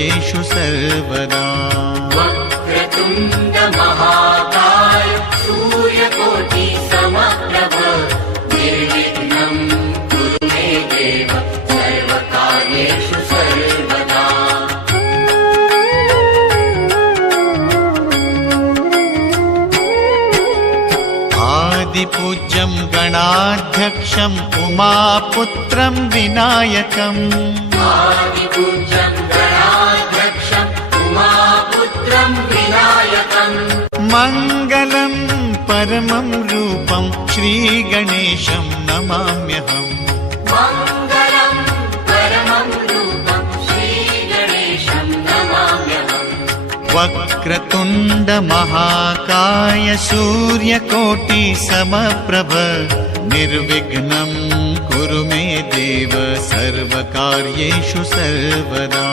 सर्वकार्येषु सर्वदा। वक्रतुण्ड महाकाय सूर्यकोटि समप्रभ निर्विघ्नं कुरु मे देव सर्वकार्येषु सर्वदा। आदिपूज्यं गणाध्यक्षम् उमापुत्रं विनायकम् आदिपूज्यं गणाध्यक्षम् उमापुत्रं विनायकम् मङ्गलं परमं रूपं श्रीगणेशं नमाम्यहम्। मङ्गलं परमं रूपं श्रीगणेशं नमाम्यहम्। वक्रतुण्ड महाकाय सूर्यकोटि समप्रभ निर्विघ्नं कुरु मे देव सर्वकार्येषु सर्वदा।